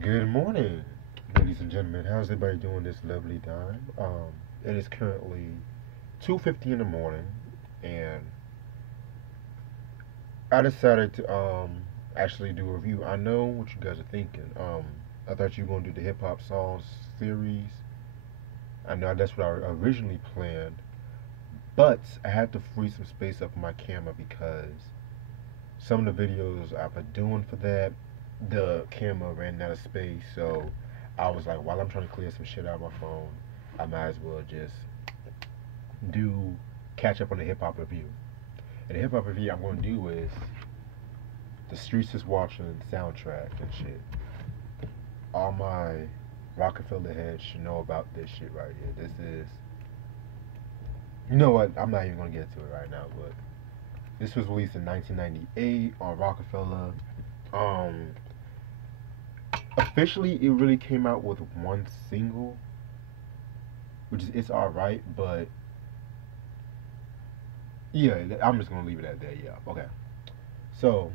Good morning, ladies and gentlemen. How's everybody doing this lovely time? It is currently 2:50 in the morning, and I decided to actually do a review. I know what you guys are thinking. I thought you were gonna do the hip hop songs series. I know that's what I originally planned, but I had to free some space up on my camera because some of the videos I've been doing for that, the camera ran out of space. So I was like, while I'm trying to clear some shit out of my phone, I might as well just do catch up on the hip hop review. And the hip hop review I'm gonna do is the Streets is Watching soundtrack and shit. All my Rockefeller heads should know about this shit right here. This is, you know what? I'm not even gonna get into it right now, but this was released in 1998 on Rockefeller. Um, Officially, it really came out with one single, which is "It's Alright," but yeah, I'm just gonna leave it at that. Yeah, okay. So,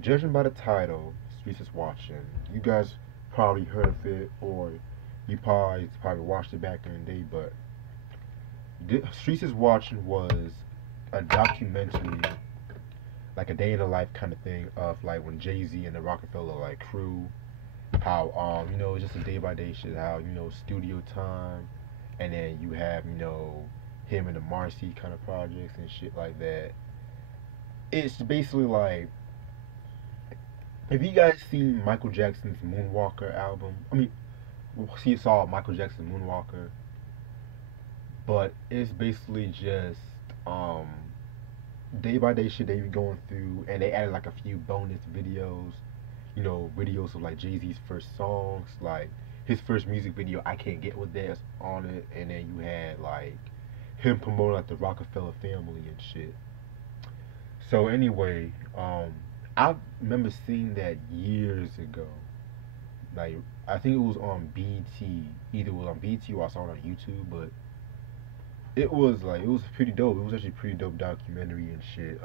judging by the title, Streets is Watching, you guys probably heard of it, or you probably watched it back in the day. But Streets is Watching was a documentary, like a day in the life kind of thing of like when Jay Z and the Rockefeller like crew, how it's just a day by day shit, how studio time, and then you have him and the Marcy kind of projects and shit like that. It's basically like, if you guys seen Michael Jackson's Moonwalker album, I mean, saw Michael Jackson Moonwalker, but it's basically just um day by day shit they be going through, and they added like a few bonus videos, videos of like Jay Z's first songs, like his first music video, "I Can't Get With This" on it, and then you had like him promoting like the Rockefeller family and shit. So anyway, I remember seeing that years ago. Like, I think it was on BT. Either it was on BT or I saw it on YouTube, but it was pretty dope. It was actually a pretty dope documentary and shit.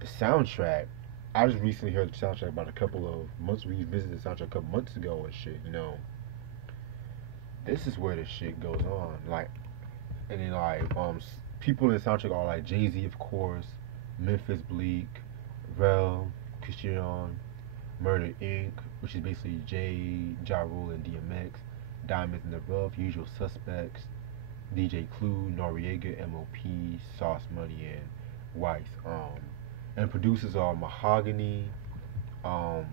The soundtrack, I just recently heard the soundtrack about a couple of months. We visited the soundtrack a couple months ago and shit. This is where this shit goes on. Like, and then like people in the soundtrack are like Jay Z, of course, Memphis Bleak, Rel, Christian, Murder Inc., which is basically Ja Rule and DMX, Diamonds in the Rough, Usual Suspects, DJ Clue, Noriega, MOP, Sauce Money, and Weiss. And producers are Mahogany. Um,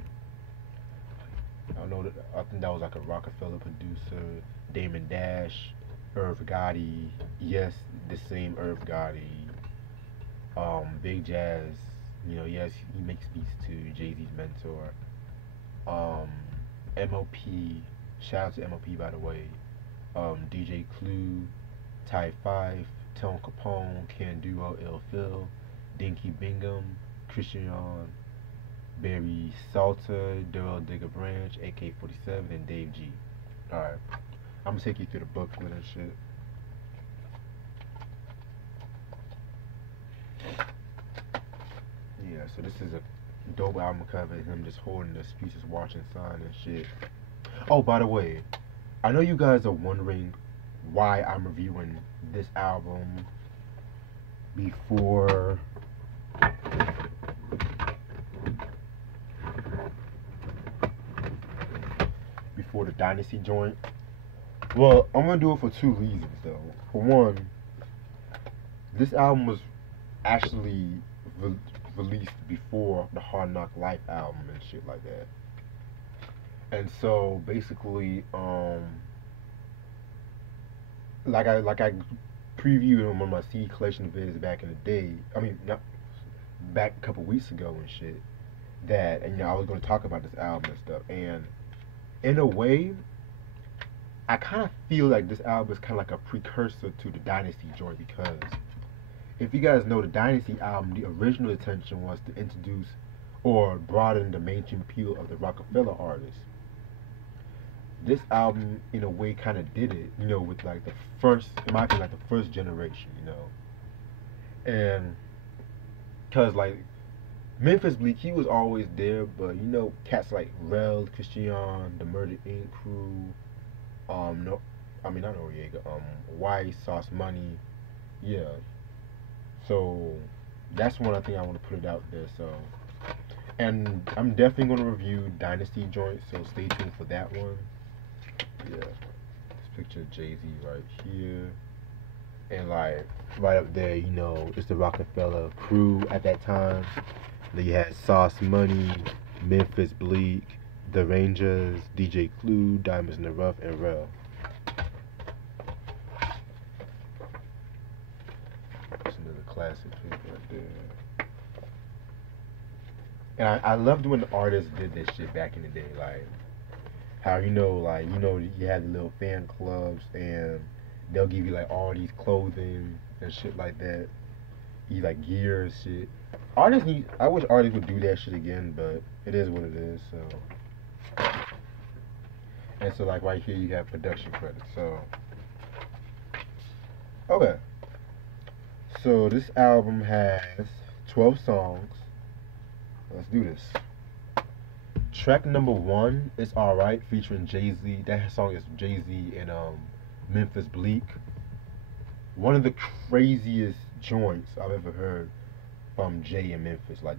I don't know. I think that was like a Rockefeller producer. Damon Dash, Irv Gotti. Yes, the same Irv Gotti. Big Jazz. Yes, he makes beats too. Jay Z's mentor. Um, MOP. Shout out to MOP, by the way. DJ Clue, Ty Five, Tone Capone, Ken Duo, Ill Phil, Dinky Bingham, Christian, Barry Salter, Daryl Digger Branch, AK-47, and Dave G. Alright, I'm gonna take you through the booklet and shit. Yeah, so this is a dope album cover, him just holding the Speeches Watching sign and shit. Oh, by the way, I know you guys are wondering why I'm reviewing this album before the Dynasty joint. Well, I'm gonna do it for two reasons though. For one, this album was actually re- released before the Hard Knock Life album and shit like that. And so basically, like I previewed on one of my CD collection videos back in the day. I mean, not back a couple weeks ago and shit. That, and I was going to talk about this album and stuff. And in a way, I kind of feel like this album is kind of like a precursor to the Dynasty joint, because if you guys know, the Dynasty album, the original intention was to introduce or broaden the mainstream appeal of the Rockefeller artists. This album, in a way, kind of did it, with like the first, in my opinion, like the first generation, and because like Memphis Bleak, he was always there, but you know, cats like Rel, Christian, the Murder Inc. crew, no, I mean not Noriega, White, Sauce Money, yeah. So that's one I think I want to put it out there. So, and I'm definitely going to review Dynasty joints, so stay tuned for that one. Yeah, this picture of Jay Z right here, and like right up there, you know, it's the Rockefeller crew at that time. Then you had Sauce Money, Memphis Bleak, The Rangers, DJ Clue, Diamonds in the Rough, and Rel. That's another classic pick right there. And I loved when the artists did this shit back in the day, like how you had the little fan clubs and they'll give you like all these clothing and shit like that. You like gear and shit. I wish artists would do that shit again, but it is what it is. So, and so like right here you have production credits. So, okay. So this album has 12 songs. Let's do this. Track number 1 is Alright featuring Jay-Z. That song is Jay-Z and Memphis Bleak. One of the craziest joints I've ever heard from Jay and Memphis. Like,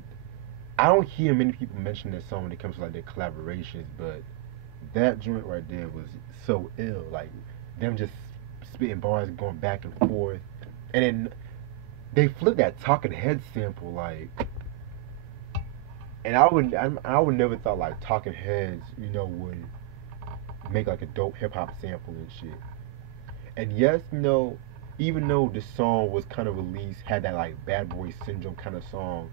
I don't hear many people mention that song when it comes to like their collaborations, but that joint right there was so ill. Like them just spitting bars going back and forth, and then they flipped that Talking Head sample like. And I would never thought like Talking Heads, you know, would make like a dope hip hop sample and shit. And yes, you know, even though this song was kind of released, had that like Bad Boy Syndrome kind of song,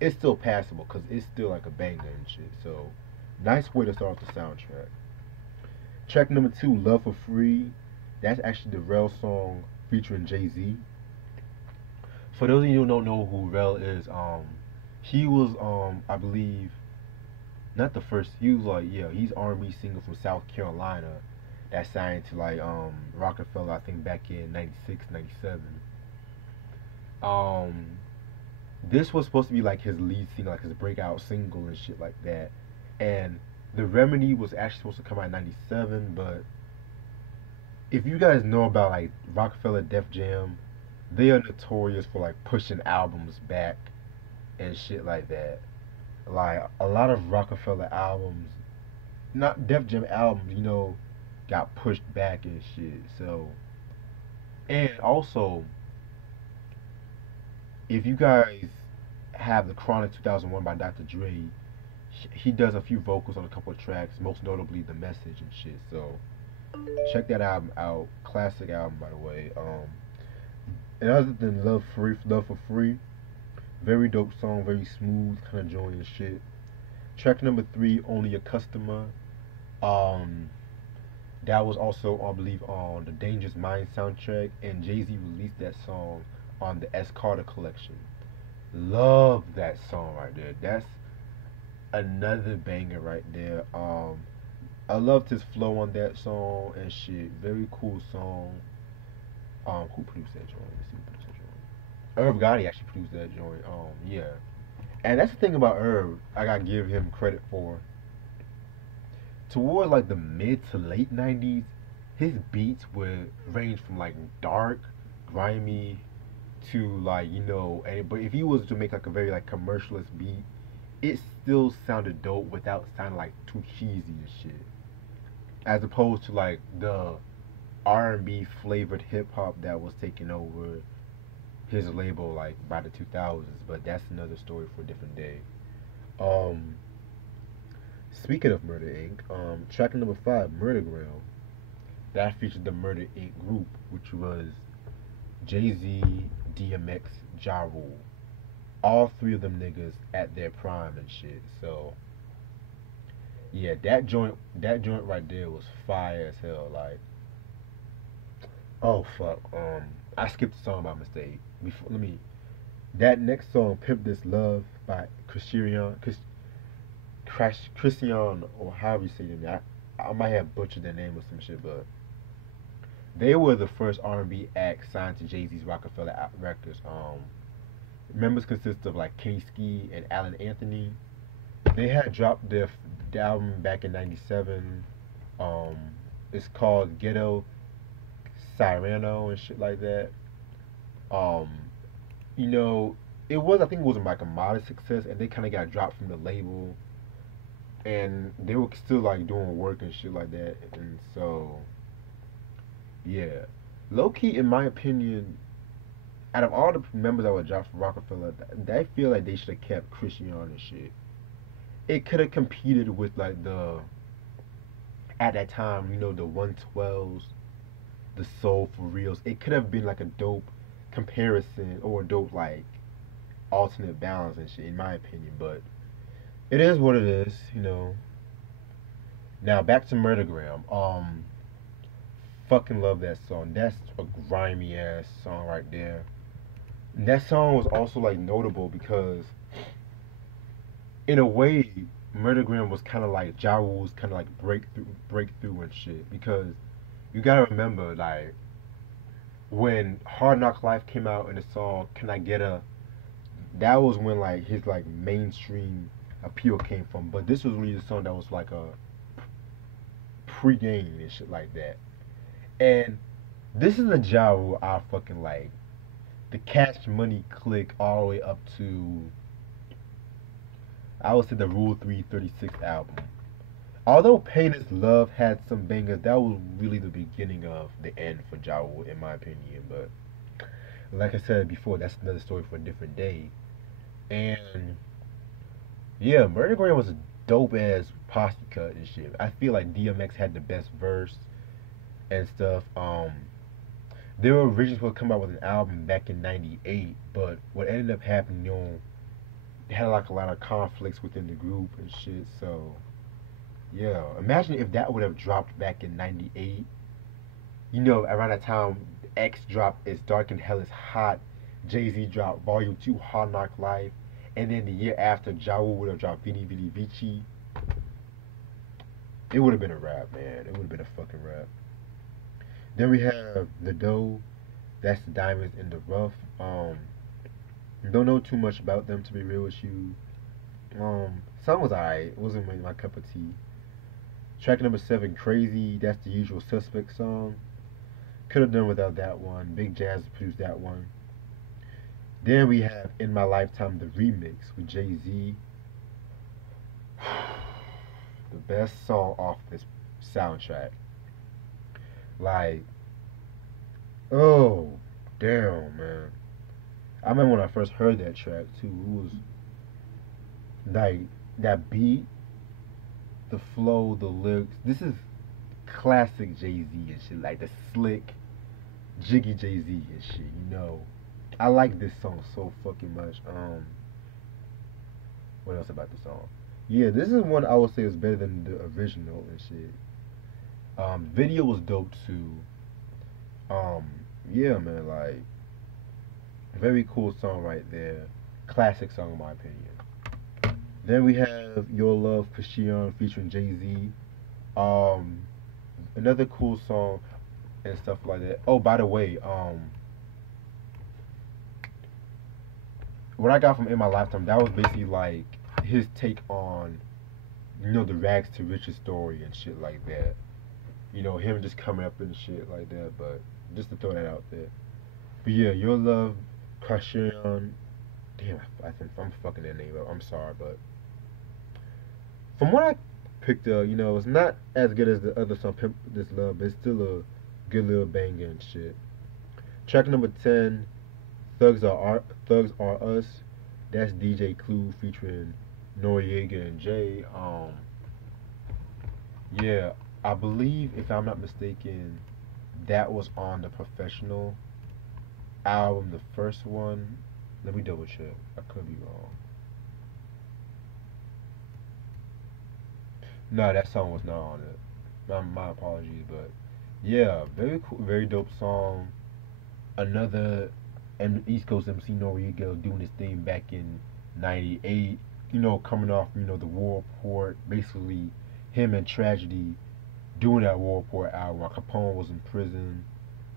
it's still passable because it's still like a banger and shit. So, nice way to start off the soundtrack. Track number 2, Love for Free. That's actually the Rel song featuring Jay-Z. For those of you who don't know who Rel is, he was I believe not the first. He was like he's R&B singer from South Carolina that signed to like Rockefeller I think back in 96, 97. This was supposed to be like his lead single, like his breakout single and shit like that. And The Remedy was actually supposed to come out in 97, but if you guys know about like Rockefeller Def Jam, they are notorious for like pushing albums back and shit like that. Like a lot of Rockefeller albums, not Def Jam albums, you know, got pushed back and shit. So, and also, if you guys have the Chronic 2001 by Dr. Dre, he does a few vocals on a couple of tracks, most notably The Message and shit. So, check that album out. Classic album, by the way. And other than Love for Free, very dope song, very smooth, kind of joint and shit. Track number 3, Only a Customer. That was also, I believe, on the Dangerous Mind soundtrack, and Jay-Z released that song on the S. Carter collection. Love that song right there. That's another banger right there. I loved his flow on that song and shit. Very cool song. Who produced that joint? Let's see who produced that joint. Irv Gotti actually produced that joint. Yeah. And that's the thing about Irv, I gotta give him credit for. Towards like the mid to late 90s, his beats would range from like dark, grimy, to like, you know, but if he was to make like a very like commercialist beat, it still sounded dope without sounding like too cheesy and shit. As opposed to like the R&B flavored hip hop that was taking over his label like by the 2000s, but that's another story for a different day. Speaking of Murder Inc., track number 5, Murdergram, that featured the Murder Inc. group, which was Jay-Z, DMX, Ja Rule. All three of them niggas at their prime and shit. So yeah, that joint right there was fire as hell. Like, oh fuck, I skipped a song by mistake. That next song, Pimp This Love by Christian, or however you say their name. I might have butchered their name or some shit, but they were the first R&B act signed to Jay-Z's Rockefeller Records. Members consist of like Kenny Ski and Alan Anthony. They had dropped their album back in '97. Um, it's called Ghetto Cyrano and shit like that. Um, you know, it was, I think it was like a modest success, and they kind of got dropped from the label, and they were still like doing work and shit like that, and so yeah, low key in my opinion, out of all the members that were dropped from Rockefeller, I feel like they should have kept Christian and shit. It could have competed with like the at that time, the 112s, the Soul for Reals. It could have been like a dope comparison or a dope like alternate balance and shit, in my opinion. But it is what it is. Now back to Murdergram. Fucking love that song. That's a grimy ass song right there. And that song was also like notable because, in a way, Murdergram was kind of like Ja Rule's kind of like breakthrough and shit. Because you gotta remember, like, when Hard Knock Life came out and the song "Can I Get a," that was when like his like mainstream appeal came from. But this was really the song that was like a pre-game and shit like that. And this is a Ja Rule I fucking like. The Cash Money click all the way up to, I would say, the Rule 336 album. Although Pain is Love had some bangers, that was really the beginning of the end for Ja Rule, in my opinion. But like I said before, that's another story for a different day. And yeah, Murdergram was a dope ass posse cut and shit. I feel like DMX had the best verse and stuff. They were originally supposed to come out with an album back in '98, but what ended up happening, they had like a lot of conflicts within the group and shit. So yeah, imagine if that would have dropped back in '98. Around that time, X dropped It's Dark and Hell is Hot. Jay-Z dropped Volume 2, Hard Knock Life. And then the year after, Ja Rule would have dropped Vini Vidi Vici. It would have been a rap, man. It would have been a fucking rap. Then we have The Dough. That's the Diamonds in the Rough. Don't know too much about them, to be real with you. Song was alright. It wasn't really my cup of tea. Track number 7, Crazy. That's the Usual Suspect song. Could have done without that one. Big Jazz produced that one. Then we have In My Lifetime, the remix with Jay-Z. The best song off this soundtrack. Like, oh, damn, man. I remember when I first heard that track, too. It was, like, that beat, the flow, the lyrics. This is classic Jay-Z and shit. Like, the slick, jiggy Jay-Z and shit. I like this song so fucking much. What else about the song? Yeah, this is one I would say is better than the original and shit. Video was dope too. Yeah, man, like, very cool song right there. Classic song in my opinion. Then we have Your Love, Christian featuring Jay-Z. Another cool song and stuff like that. Oh, by the way, what I got from In My Lifetime, that was basically like his take on, the rags to riches story and shit like that. Him just coming up and shit like that, but just to throw that out there. But yeah, Your Love, Christian, damn, I think I'm fucking that name up, I'm sorry, but from what I picked up, it's not as good as the other song, Pimp This Love, but it's still a good little banger and shit. Track number 10, Thugs Are Us. That's DJ Clue featuring Noriega and Jay. Yeah, I believe, if I'm not mistaken, that was on the Professional album, the first one. Let me double check. I could be wrong. No, that song was not on it. My apologies, but yeah, very cool, very dope song. Another East Coast MC Noriega doing his thing back in '98. Coming off, the War Report, basically him and Tragedy doing that War Report album while Capone was in prison,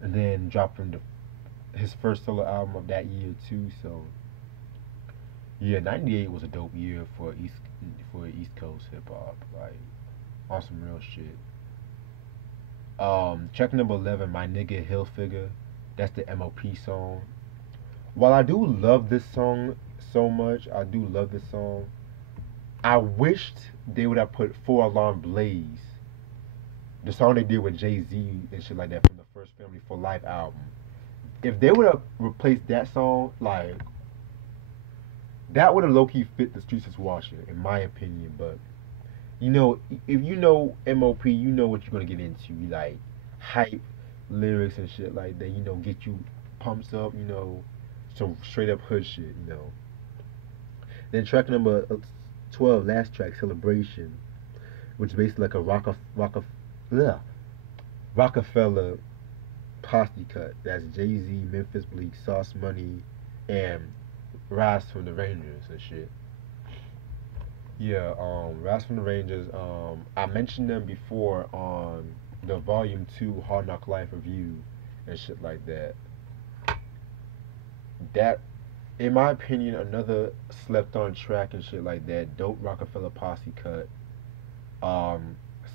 and then dropping his first solo album of that year too. So Yeah, '98 was a dope year for East Coast hip hop, like on some real shit. Track number 11, My Nigga Hilfiger. That's the MOP song. While I do love this song so much, I do love this song. I wished they would have put Four Alarm Blaze, the song they did with Jay Z and shit like that from the First Family for Life album. If they would have replaced that song, like that would have low key fit the Streets is Watching, in my opinion. But you know, if you know MOP, you know what you're gonna get into. You like hype lyrics and shit like that. You know, get you pumps up. You know, some straight up hood shit. You know. Then track number 12, last track, Celebration, which is basically like a ugh, Rockefeller posse cut. That's Jay Z, Memphis Bleak, Sauce Money, and Rise from the Rangers and shit. Yeah, Rise from the Rangers. I mentioned them before on the Volume 2 Hard Knock Life review and shit like that. That, in my opinion, another slept on track and shit like that. Dope Rockefeller posse cut.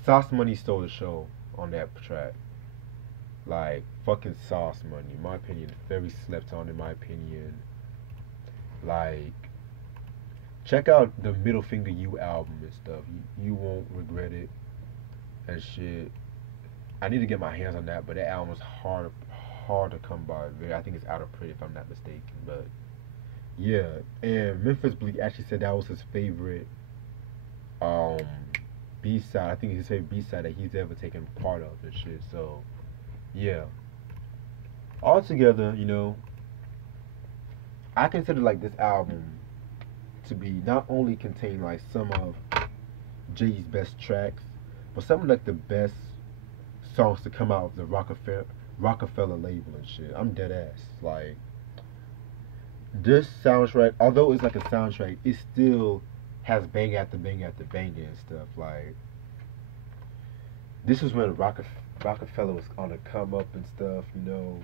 Sauce Money stole the show on that track. Like fucking Sauce Money, in my opinion, very slept on in my opinion. Like check out the Middle Finger You album and stuff. You won't regret it and shit. I need to get my hands on that, but that album was hard to come by. I think it's out of print if I'm not mistaken. But yeah, and Memphis Bleak actually said that was his favorite um B side. I think his favorite B side that he's ever taken part of and shit. So yeah. Altogether, you know, I consider like this album to be not only contain like some of Jay's best tracks, but some of like the best songs to come out of the Rockefeller label and shit. I'm dead ass. Like this soundtrack, although it's like a soundtrack, it still has bang after bang after bang and stuff. Like this was when Rockefeller was on the come up and stuff, you know.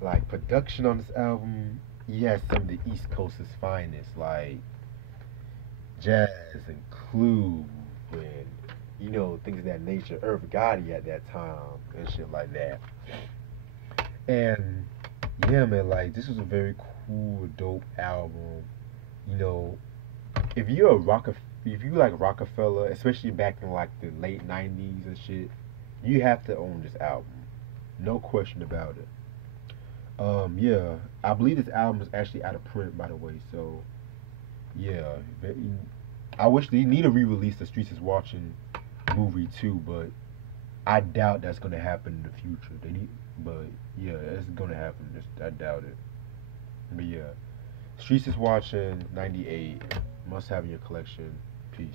Like production on this album, he has some of the East Coast's finest, like Jazz and Clue and you know things of that nature. Irv Gotti at that time and shit like that. And yeah, man, like this was a very cool, dope album. You know, if you're a if you like Rockefeller, especially back in like the late '90s and shit, you have to own this album. No question about it. Yeah, I believe this album is actually out of print, by the way. So, yeah, I wish they need to re-release the Streets is Watching movie too, but I doubt that's gonna happen in the future. They need, but yeah, it's gonna happen. I doubt it. But yeah, Streets is Watching '98 must have in your collection. Peace.